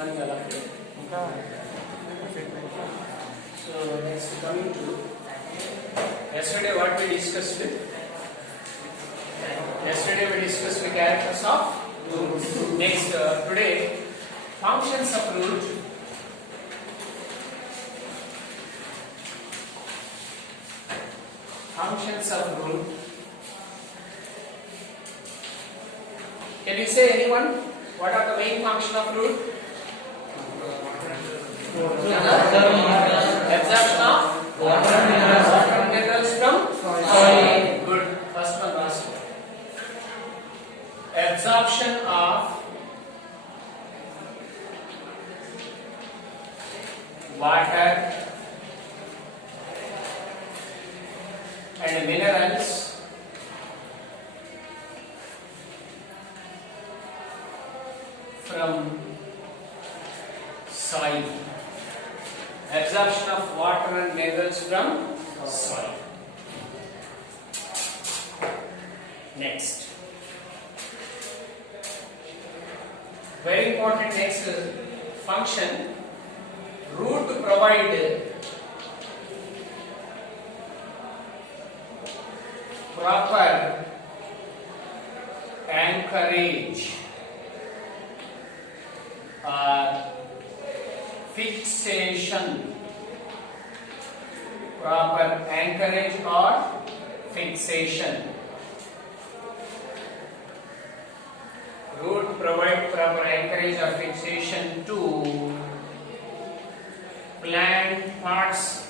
So next coming to yesterday what we discussed. Yesterday we discussed the characters of root. Next today functions of root. Functions of root. Can you say anyone? What are the main function of root? Absorption of water minerals from soil. Good. First one, last one. Absorption of water and minerals from soil. Absorption of water and minerals from soil. Next. Very important next function. Root to provide proper anchorage or fixation. Proper anchorage or fixation. Root provide proper anchorage or fixation to plant parts.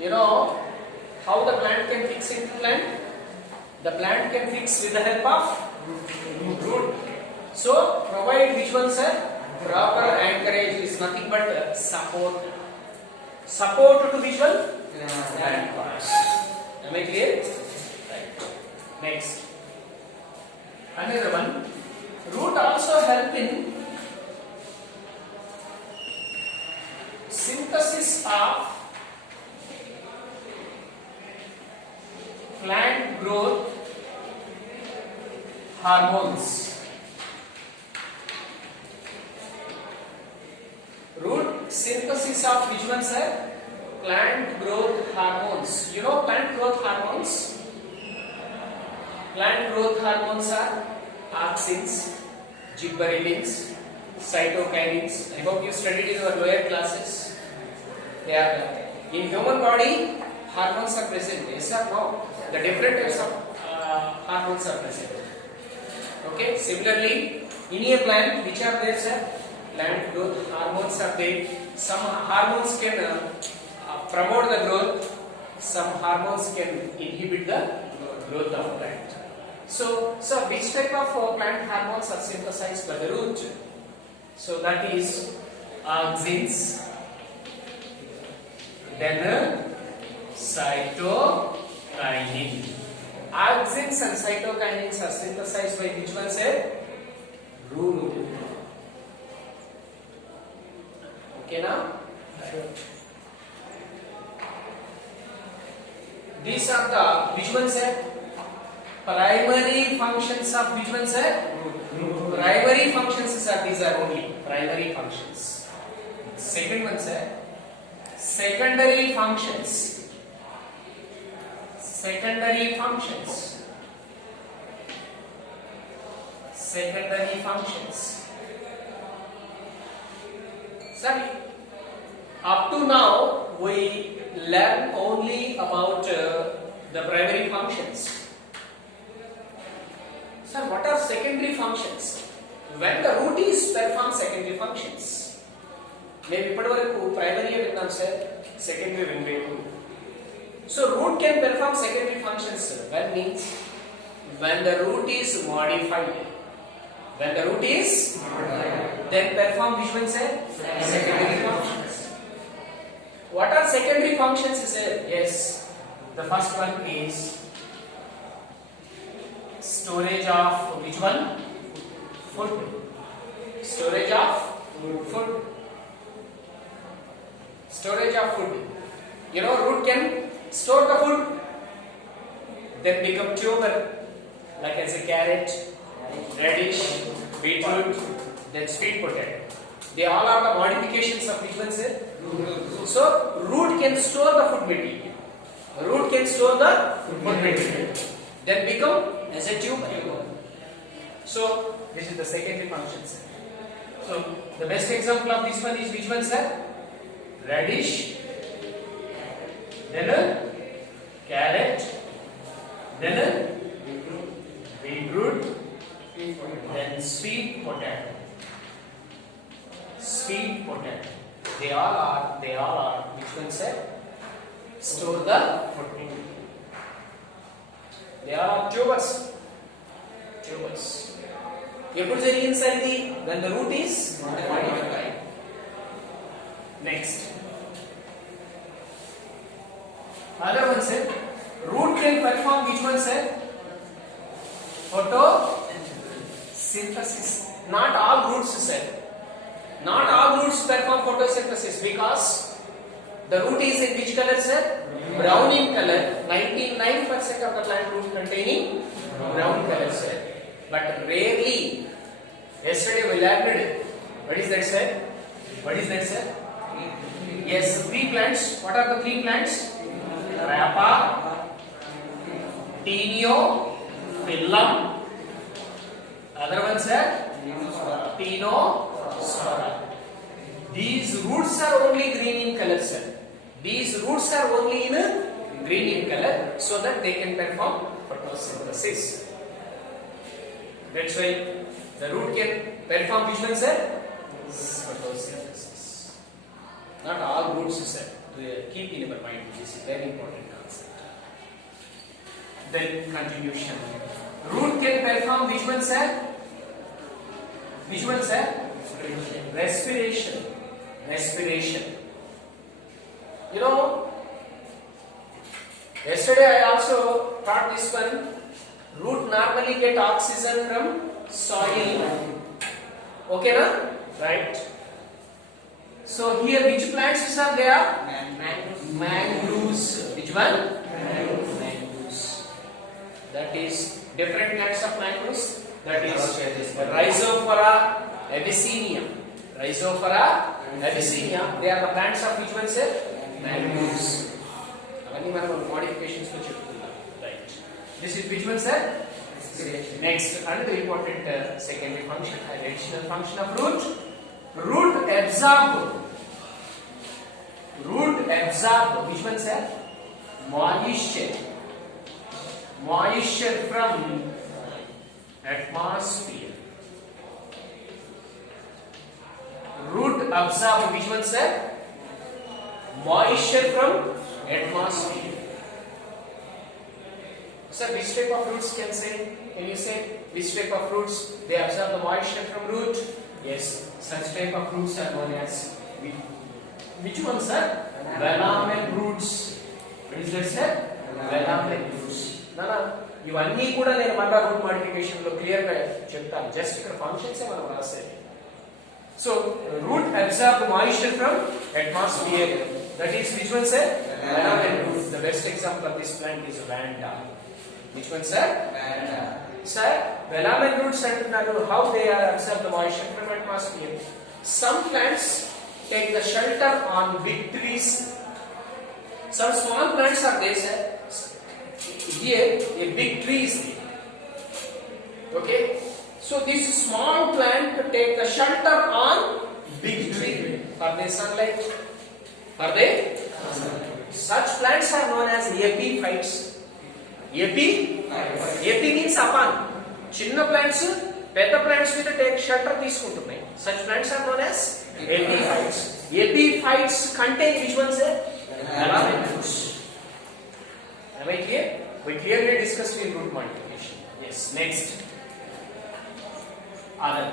You know how the plant can fix into plant? The plant can fix with the help of root. So provide which one, sir? Proper anchorage is nothing but support. Support to which one? Plant parts. Am I clear? Right. Next. Another one. Root also help in synthesis of plant growth hormones. Root synthesis of which one, sir? Plant growth hormones. You know plant growth hormones? Plant growth hormones are auxins, gibberellins, cytokinins. I hope you studied in your lower classes. They are there. In human body, hormones are present. Yes or no? The different types of hormones are present. Okay. Similarly, in a plant, which are there, sir? Plant growth hormones are there. Some hormones can promote the growth. Some hormones can inhibit the growth of plant. So which type of plant hormones are synthesized by the root? So that is auxins, then cytokinin. Auxins and cytokinins are synthesized by which one, sir? Root. Okay now? Sure. These are the which one, sir? Primary functions of which one, sir? Root. Primary functions are these are only primary functions. Second one, sir. Secondary functions. Secondary functions. Secondary functions. Sorry. Up to now we learn only about the primary functions. Sir, what are secondary functions? When the root is perform secondary functions. Maybe primary vinnam, sir. Secondary vinveku. So root can perform secondary functions, sir. When means when the root is modified. When the root is modified, then perform which one, sir? Secondary functions. What are secondary functions, sir? Yes. The first one is storage of which one? Food. Storage of food. Storage of food. You know, root can store the food, then become tuber, like as a carrot, radish, beetroot, then sweet potato. They all are the modifications of which one, sir? So root can store the food material. Root can store the food material. Then become as a tuber. So this is the secondary function, sir. So the best example of this one is which one, sir? Radish, then a carrot, then a beetroot, then sweet potato. Sweet potato. They all are which one, sir? Store the food material. They are tubers. Tubers. ఎప్పుడు జరిగింది sir ఇది? when the root is modified. Next. Other one, sir. Root can perform which one, sir? Photosynthesis. Not all roots, sir. Not all roots perform photosynthesis because the root is in which color, sir? Brown in color. 99% of the plant root containing brown color, sir. But rarely. Yesterday we learned. What is that, sir? What is that, sir? Yes, three plants. What are the three plants? Rapa, Tineo, Phylum. Other one, sir? Tinospora. These roots are only green in color, sir. These roots are only in green in color so that they can perform photosynthesis. That's why the root can perform which one, sir? Photosynthesis. Not all roots, sir. Keep in your mind. This is very important concept. Then continuation. Root can perform which one, sir? Which one, sir? Respiration. Respiration. You know, yesterday I also taught this one. Root normally get oxygen from soil. Okay, na? Right. So here which plants are there? Mangroves. Which one? Mangroves. That is different kinds of mangroves. That is Rhizophora abyssinia. Rhizophora abyssinia. They are the plants of which one, sir? Mangroves. Avani manamu modifications lo cheptunnam. Right. This is which one, sir? Next, another important secondary function, additional function of root. Root absorb. Root absorb. Which one, sir? Moisture. Moisture from atmosphere. Root absorb. Which one, sir? Moisture from atmosphere. Sir, which type of roots can say? Can you say which type of roots they absorb the moisture from root? Yes, such type of roots are known as which one, sir? Velamen roots. What is that, sir? Velamen roots. Nana, ఇవన్నీ కూడా నేను మళ్ళా route modification లో clear గా చెప్తాను. Just ఇక్కడ functions మనం రాసేది. So root absorb the moisture from atmosphere. That is which one, sir? Velamen roots. The best example of this plant is Vanda. Which one, sir? Vanda. Sir, velamen roots antunnaru, how they are absorb the moisture from atmosphere. Some plants take the shelter on big trees. Some small plants are there, sir. Here a big tree is there. Okay, so this small plant take the shelter on big tree for the sunlight. For the such plants are known as epiphytes. Epi means upon. Chinna plants, పెద్ద plants మీద take shelter తీసుకుంటున్నాయి. Such plants are known as epiphytes. Epiphytes contain which one, sir? Velamen roots. Am I clear? We clearly discussed in root modification. Yes. Next. Other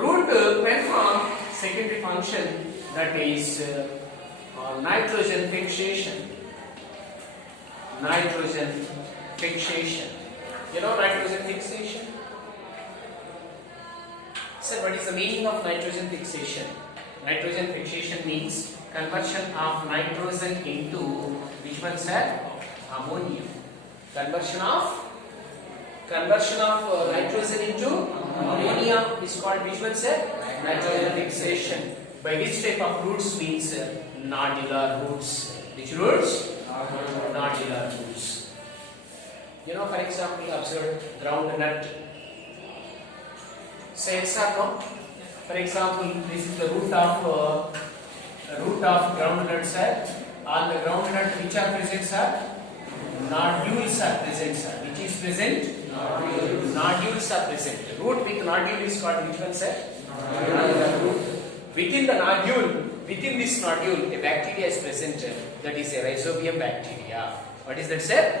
root perform secondary function, that is nitrogen fixation. Nitrogen fixation. You know nitrogen fixation? Sir, what is the meaning of nitrogen fixation? Nitrogen fixation means conversion of nitrogen into which one, sir? Ammonia. Conversion of Conversion of nitrogen into ammonia is called which one, sir? Nitrogen fixation. By which type of roots means nodular roots. Which roots? Nodular roots. You know, for example, observe groundnut. Say yes or no? For example, this is the root of groundnut, sir. On the groundnut, which are present, sir? Nodules are present, sir. Which is present? Nodules are present. Root with nodule is called which one, sir? Root. Within the nodule, within this nodule, a bacteria is present. That is a rhizobium bacteria. What is that, sir?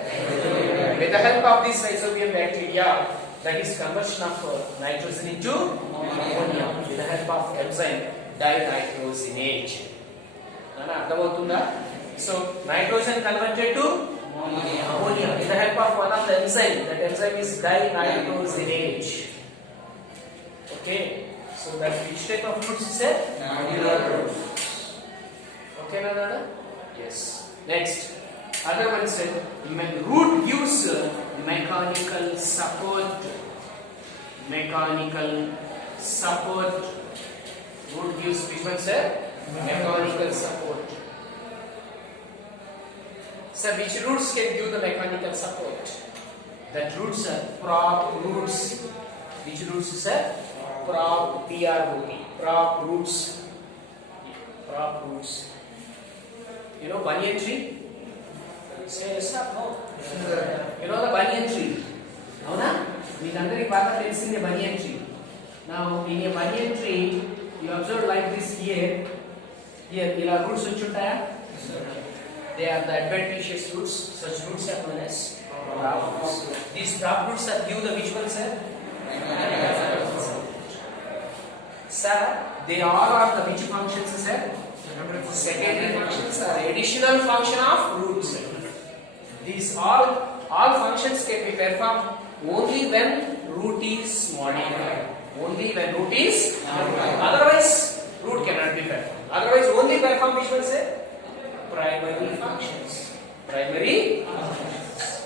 With the help of this rhizobium bacteria, that is conversion of nitrogen into ammonia with the help of enzyme dinitrogenase. So nitrogen converted to ammonia with the help of one of the enzyme. That enzyme is dinitrogenase. Okay. So that which type of roots is it? Nodular roots. Okay, Nana? Yes. Next. Other one said, root gives mechanical support. Mechanical support. Root gives which one, sir? Mechanical support. Sir, which roots can give the mechanical support? That roots are prop roots. Which roots, sir? Prop, P-R-O-P. Prop roots. Prop roots. You know banyan tree? Say yes or no? You know the banyan tree? No, na? We can very far in the banyan tree. Now, in a banyan tree, you observe like this here. Here, there are roots which they are the adventitious roots. Such roots are known as prop roots. These prop roots are give the which one, sir? Sir, they all are the which functions, sir? Secondary functions are additional function of roots. These all functions can be performed only when root is modified. Only when root is modified. Otherwise, root cannot be performed. Otherwise, only perform which one, sir? Primary functions. Primary functions.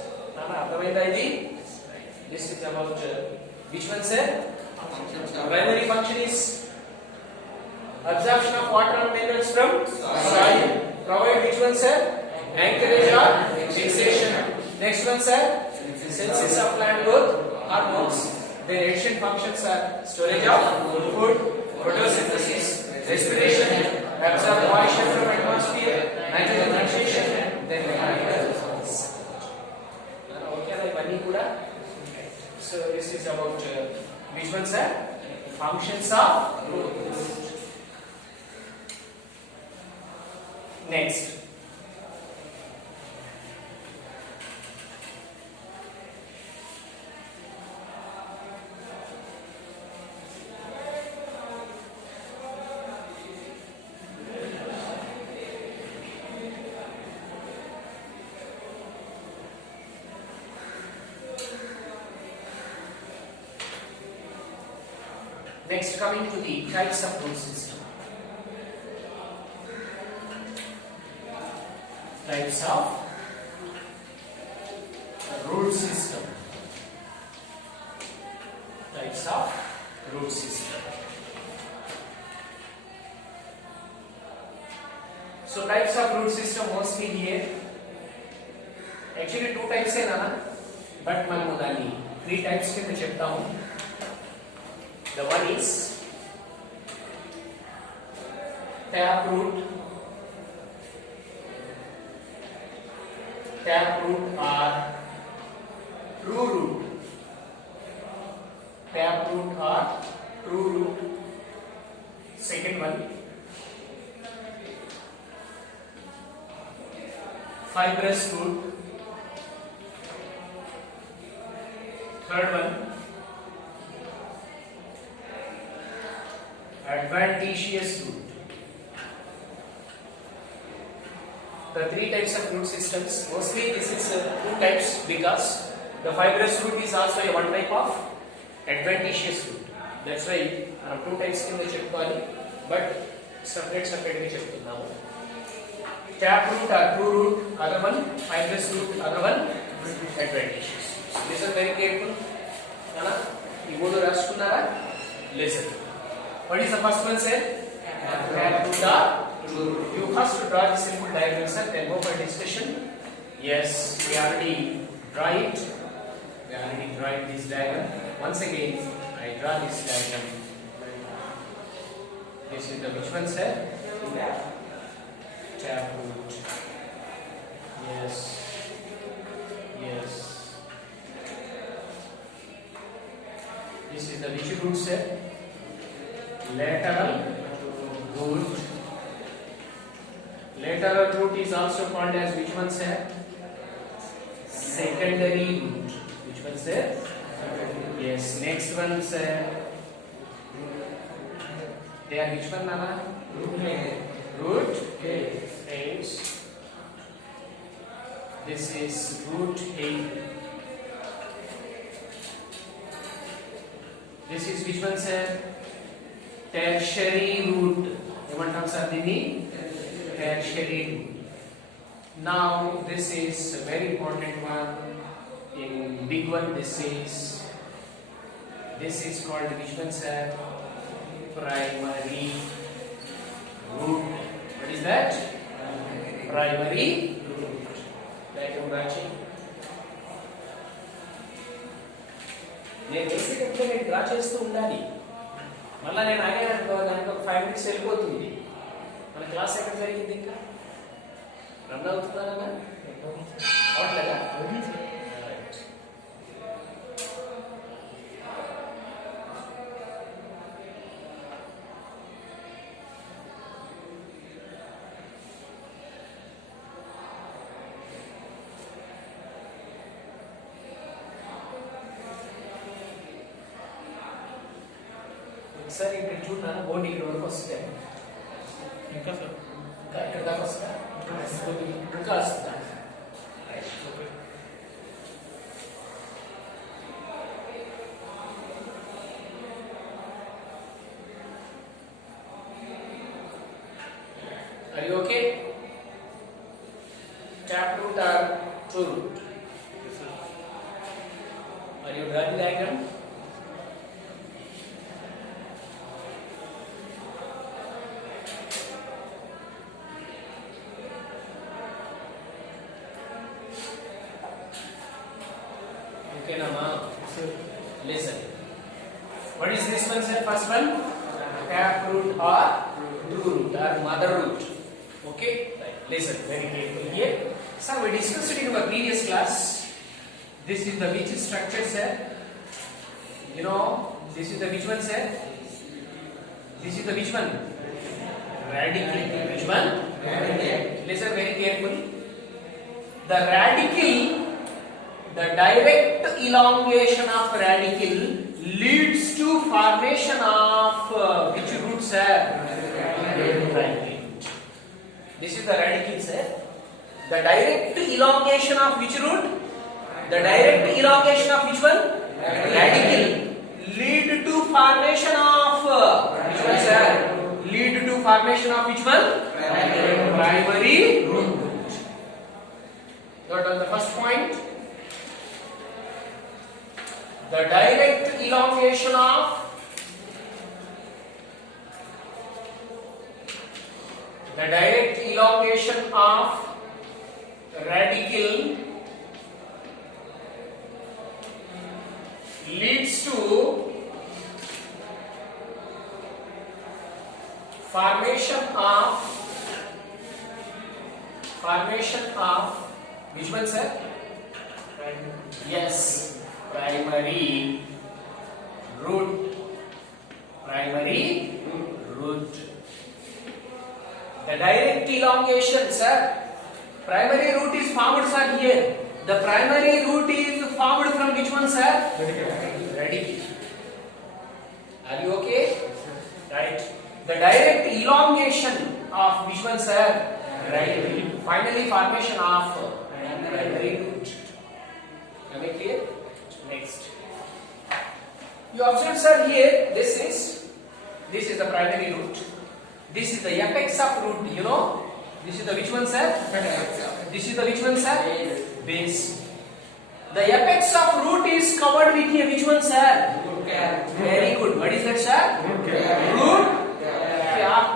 This is about which one, sir? Primary function is absorption of water and minerals from soil. Provide which one, sir? Anchorage or fixation. Next one, sir? Synthesis of plant growth hormones. Their addition functions are storage of food, photosynthesis, respiration, absorb moisture from atmosphere, nitrogen fixation, then mechanical support. Okay, like bunny kuda. So this is about which one, sir? Functions of root. Next. Next, coming to the types of root system. Types of root system. Types of root system. So types of root system mostly here. Actually two types hai nana, but manamu danni three types kinda cheptamu. The one is taproot. Taproot or true root. Taproot or true root. Second one, fibrous root. Third one, adventitious root. The three types of root systems, mostly this is two types because the fibrous root is also a one type of adventitious root. That's why two types in the cheppali, but separate ga cheptunnamu. Taproot or true root, other one fibrous root, other one adventitious. Listen very careful. Ana, you go to Rashkunara. Listen. What is the first one said? Taproot or true root. You first draw the simple diagram, sir. Then go for discussion. Yes, we already draw it. We already draw this diagram. Once again, I draw this diagram. This is the which one, sir? Taproot. Yes. Yes. This is the which root, sir? Lateral root. Lateral root is also called as which one, sir? Secondary root. Which one, sir? Yes. Next one, sir. They are which one, Nana? Root H. This is root H. This is which one, sir? Tertiary root. What terms are they? Tertiary root. Now this is a very important one. In big one, this is called which one, sir? Primary root. What is that? Primary root. Diagram branching. నేను వేసేటప్పుడు నేను draw చేస్తూ ఉండాలి. మళ్ళీ నేను ఆగాను దానికి ఒక 5 minutes వెళ్ళిపోతుంది. మన క్లాస్ ఎక్కడ జరిగింది ఇంకా రన్ అవుతుందా? అవట్లేదా? ఒకసారి ఇక్కడ చూడన్నా బోర్డు ఇక్కడ వరకు వస్తే ఇంకా ఇక్కడ దాకా వస్తుందా? ఇంకా వస్తుందా? Are you okay? Taproot or true root? Are you drawing the diagram? Okay, Nama. Listen. What is this one, sir? First one? Taproot or true root or mother root. Okay? Right. Listen very carefully here. Sir, we discussed it in our previous class. This is the which structure, sir? You know, this is the which one, sir? This is the which one? Radical. Which one? Radical. Listen very carefully. The radical, the direct elongation of radical leads to formation of which root, sir? Radical. This is the radical, sir. The direct elongation of which root? The direct elongation of which one? Radical. Lead to formation of which one, sir? Lead to formation of which one? Primary root. Got on the first point? The direct elongation of radical leads to formation of which one, sir? Yes, primary root. Primary root. The direct elongation, sir. Primary root is formed, sir, here. The primary root is formed from which one, sir? Radical. Are you okay? Right. The direct elongation of which one, sir? Radical. Finally, formation of primary root. Am I clear? Next. You observe, sir, here. This is the primary root. This is the apex of root. You know. This is the which one, sir? This is the which one, sir? Base. The apex of root is covered with a which one, sir? Root cap. Very good. What is that, sir? Root cap. Root cap.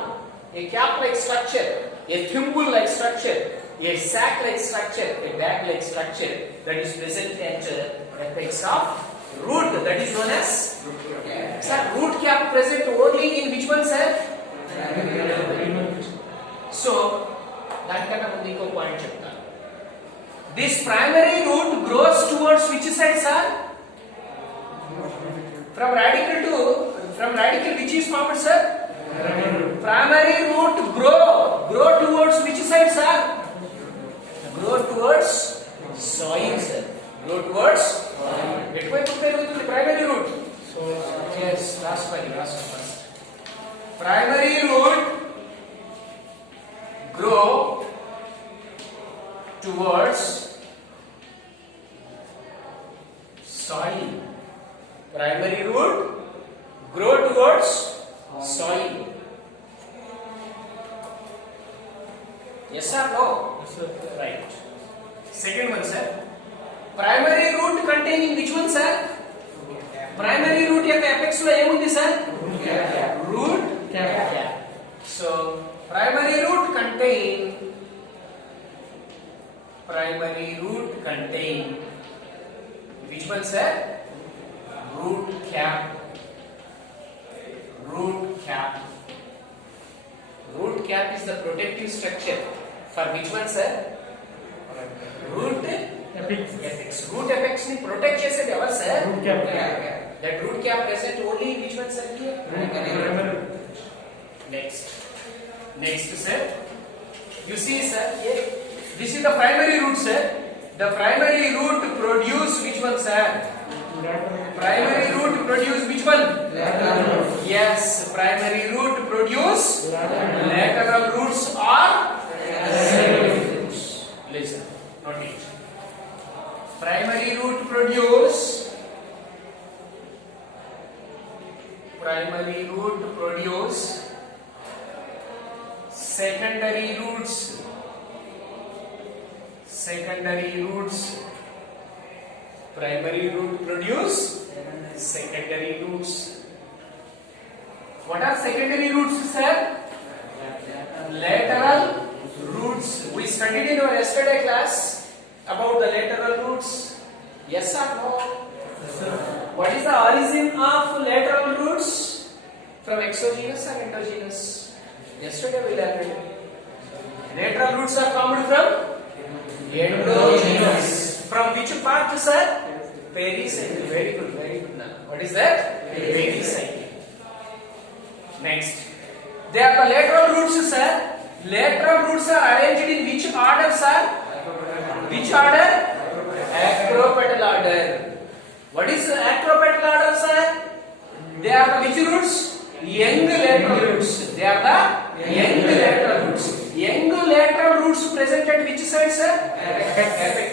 A cap-like structure, a thimble-like structure, a sac-like structure, a bag-like structure that is present at apex of root. That is known as root cap. Sir, root cap present only in which one, sir? So, that kind of one point chapter. This primary root grows towards which side, sir? From radical which is formed, sir? Primary root grow towards which side, sir? Grow towards soil, sir. Grow towards soil. Which way to the primary root? Yes, last first. Primary root grow towards soil. Primary root grow towards soil. Yes or no? Yes, sir. Right. Second one, sir. Primary root containing which one, sir? Primary root యొక్క apex లో ఏముంది, sir? Root cap. So primary root contain which one, sir? Root cap. Root cap. Root cap is the protective structure for which one, sir? Root apex. Root apex ni protect చేసేది ఎవరు, sir? Root cap. That root cap present only in which one, sir? Here. Next, sir. You see, sir, here, this is the primary root, sir. The primary root produce which one, sir? Primary root produce which one? Lateral. Yes, primary root produce lateral roots or roots. Listen, note it. Primary root produce secondary roots. Primary root produce secondary roots. What are secondary roots, sir? Lateral roots. We studied in our yesterday class about the lateral roots. Yes or no? Yes, sir. What is the origin of lateral roots? From exogenous or endogenous? Yesterday we learned it. Lateral roots are formed from endogenous. From which part, sir? Pericycle. Very good. Now, what is that? Pericycle. Next, they are the lateral roots, sir. Lateral roots are arranged in which order, sir? Which order? Acropetal order. What is the acropetal order, sir? They are the which roots? Young lateral roots. They are the young lateral roots. Young lateral roots present at which side, sir? Apex.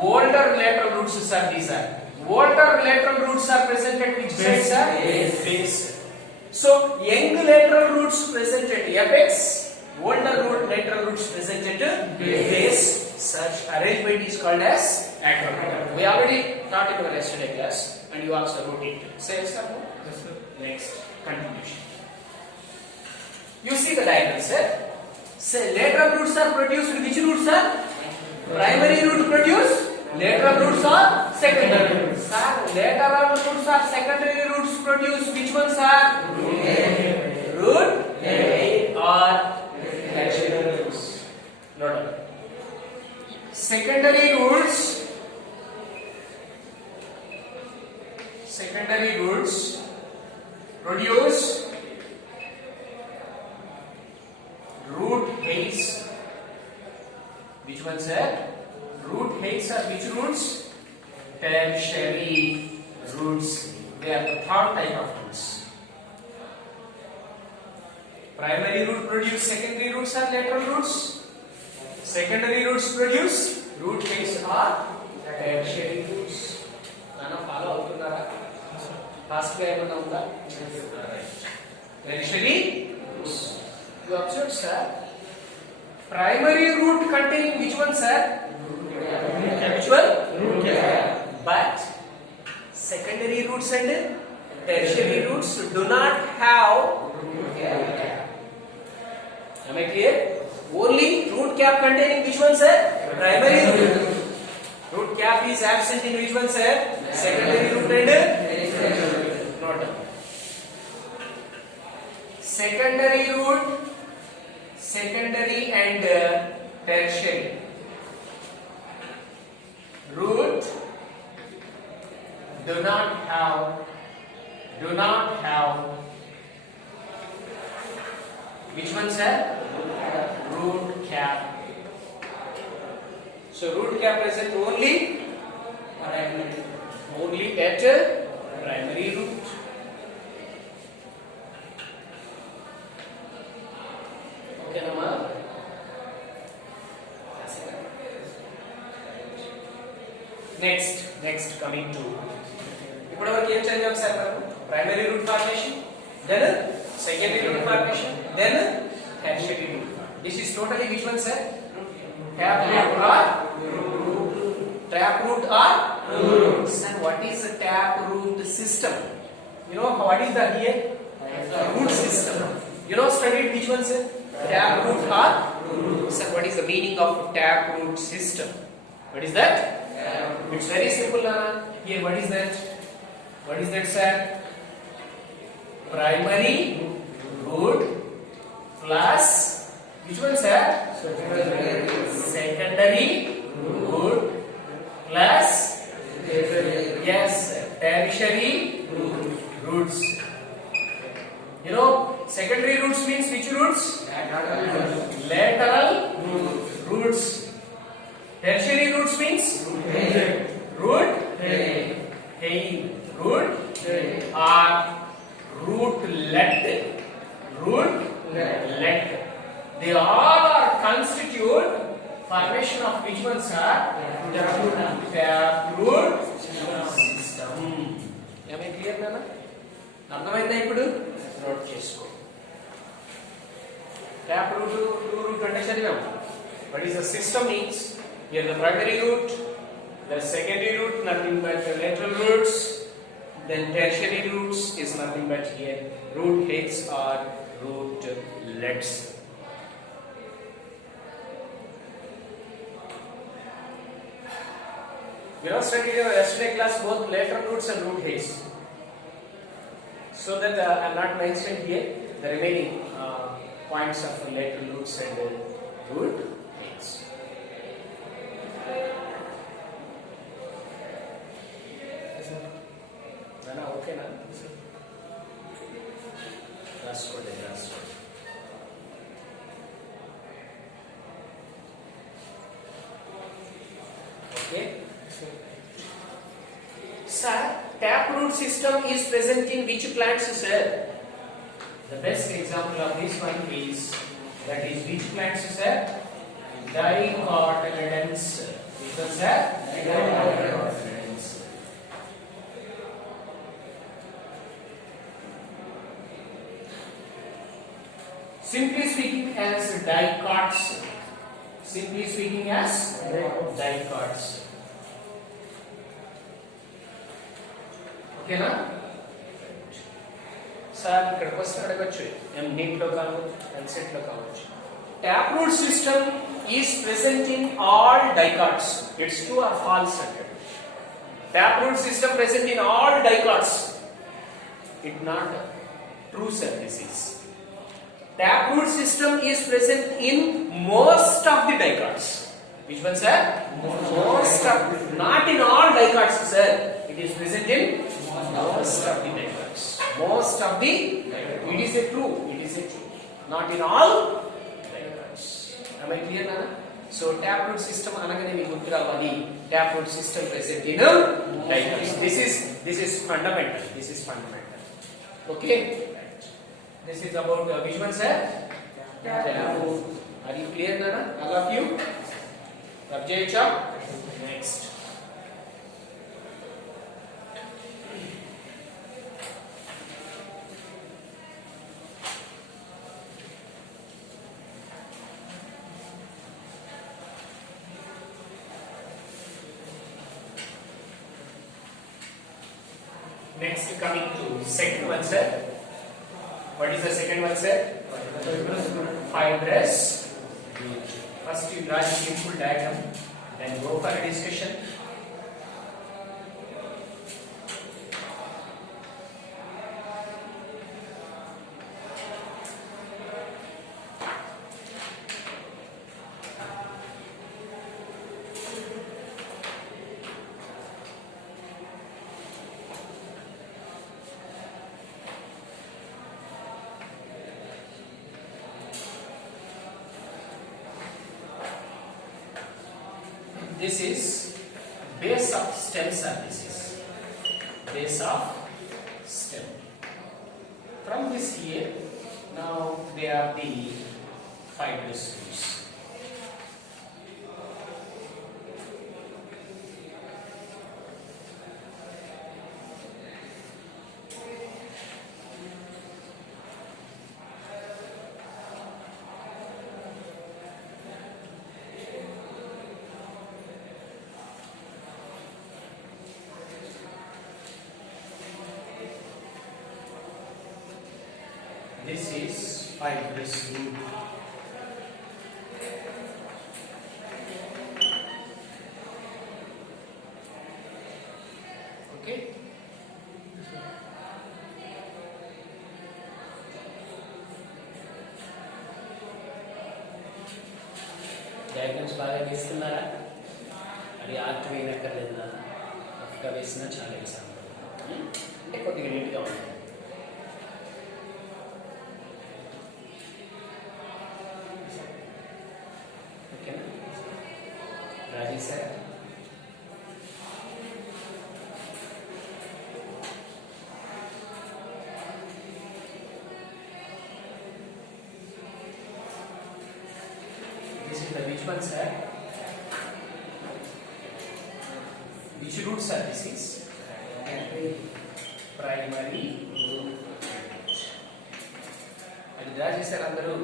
Older lateral roots, sir, these are. Older lateral roots are present at which side, sir? Base. So, young lateral roots present at apex, older lateral roots present at base. Such arrangement is called as acropetal. We already taught in our yesterday class, and you also wrote it. Say yes or no? Yes, sir. Next, continuation. You see the diagram, sir. Say lateral roots are produced with which roots, sir? Primary root produce, lateral roots or secondary roots. Sir, lateral roots or secondary roots produce which ones, sir? Root or tertiary roots. Note down. Secondary roots produce root hairs. Which one, sir? Root hairs are which roots? Tertiary roots. They are the third type of roots. Primary root produce secondary roots or lateral roots. Secondary roots produce root hairs or tertiary roots. Nana follow avutunnara? Fast ga emana unda? Tertiary roots. You observe, sir. Primary root containing which one, sir? Which one? Root cap. secondary roots and tertiary roots do not have root cap. Am I clear? Only root cap containing which one, sir? Primary root. Root cap is absent in which one, sir? Secondary root and not done. Secondary root, secondary and tertiary root do not have which one, sir? Root cap. So root cap present only at primary root. Okay, Nama? Next coming to ఇప్పటివరకు ఏం చదివాం sir మనం? Primary root formation, then secondary root formation, then tertiary root. This is totally which one, sir? Tap root or roots. And what is the tap root system? You know what is the here? Root system. You know studied which one, sir? Tap root or roots. And what is the meaning of tap root system? What is that? It's very simple, Nana. Here, what is that? What is that, sir? Primary root plus which one, sir? Secondary root plus yes, tertiary roots. You know, secondary roots means which roots? Lateral roots. Tertiary roots means root tail, root or rootlet. They all are constitute formation of which ones are tap root system. Am I clear, Nana? అర్థమైందా ఇప్పుడు? Note చేసుకో. Tap root two root అంటే చదివాం. What is the system means? Here the primary root, the secondary root nothing but the lateral roots, then tertiary roots is nothing but here root heads or rootlets. We have studied in yesterday class both lateral roots and root heads. So that I am not mentioned here the remaining points of lateral roots and root heads. Nana, okay, na? Last one. Okay. Sir, tap root system is present in which plants, sir? The best example of this one is that is which plants, sir? Dicotyledons. Which one, sir? Dicotyledons. Simply speaking as dicots. Dicots. ఓకేనా? Sir ఇక్కడ question అడగచ్చు, NEET లో కావచ్చు, ఎన్సెట్ లో కావచ్చు. Tap root system is present in all dicots. It's true or false అంటాడు. Tap root system present in all dicots. It not true, sir. This is tap root system is present in most of the dicots. Which one, sir? Most of, not in all dicots, sir. It is present in most of the dicots. Most of the, it is a true. Not in all dicots. Am I clear, Nana? So tap root system anagane meeku gurtu ravali. Tap root system present in dicots. This is fundamental. Okay. This is about which one, sir? Are you clear, Nana? All of you? Abjaycha? Next. Next coming to second one, sir. What is the second one, sir? Fibrous. First you draw the simple diagram, then go for a discussion. This is base of stem cell. This is base of stem. From this here, now they are the fibrous roots. This is fibrous root. Okay. Diagrams బాగా గీస్తున్నారా? అది art వేయనక్కర్లేదు నా రఫ్గా వేసినా చాలా వేసాను అంటే కొద్దిగా నీట్గా ఉంటుంది. Raji sir. This is the which one, sir? Which root, sir? This is primary root. And Raji sir, andaru.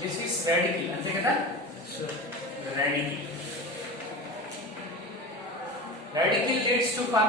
This is radical, ante kada? Sure. Radical. Radical leads to formation